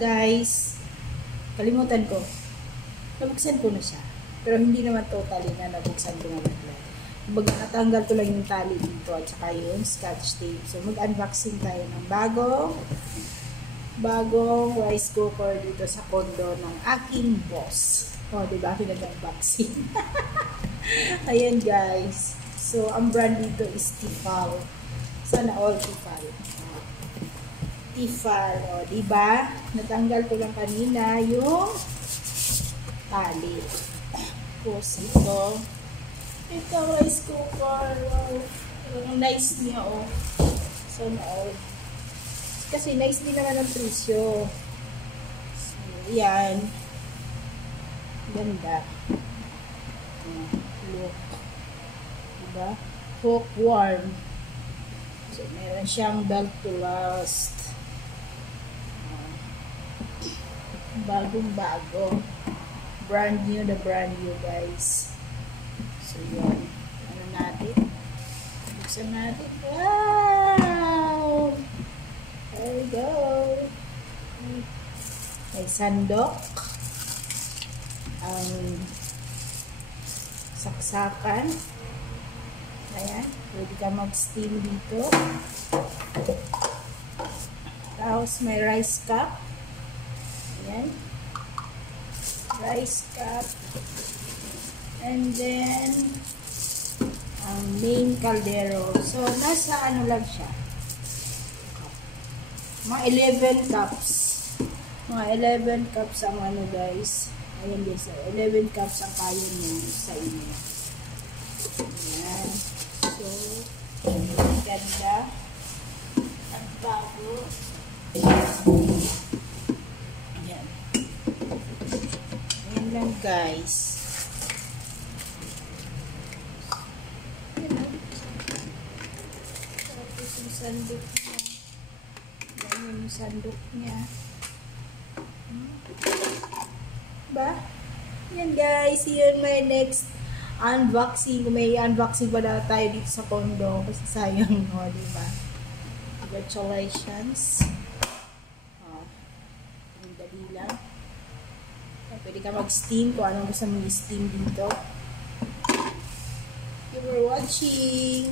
guys, kalimutan ko. Nabuksan ko na siya. Pero hindi naman totally na nabuksan ko na lang. Natanggal ko lang yung tali dito at saka yung scotch tape. So mag-unboxing tayo ng bagong rice cooker dito sa condo ng aking boss. Oh, diba? Pinag-unboxing. Ayan guys. So, ang brand dito is Tefal. Sana all Tefal. Tefal. O, diba? Natanggal ko lang kanina yung tali. Tapos ito. Ito, rice cooker. Wow. Ang nice niya, oh. Sana all. Kasi nice din naman ang presyo. So, yan. Ganda. Look. Diba? Hookworm. So, meron siyang belt to last. Bagong-bago. Brand new na brand new, guys. So, yun. Ano natin? Buksan natin. Wow! There we go. May sandok. Ang saksakan. Ayan. Pwede ka mag-steam dito. Tapos may rice cup. Ayan. Rice cup. And then ang main caldero. So, nasa ano lang siya. Mga 11 cups. Mga 11 cups ang ano guys. Ayan guys. 11 cups ang kaya niya sa inyo. Ayan. So, ganda. At bago. Ayan. Ayan lang guys. Ayan. Tapos yung sandok niya. Ayan yung sandok niya. Ba? Ayan guys. See you in my next unboxing. May unboxing pa na tayo dito sa condo kasi sayang, no, diba? Congratulations. Oh, ang dali lang. Pwede ka mag-steam kung anong gusto mong i-steam dito. Thank you for watching.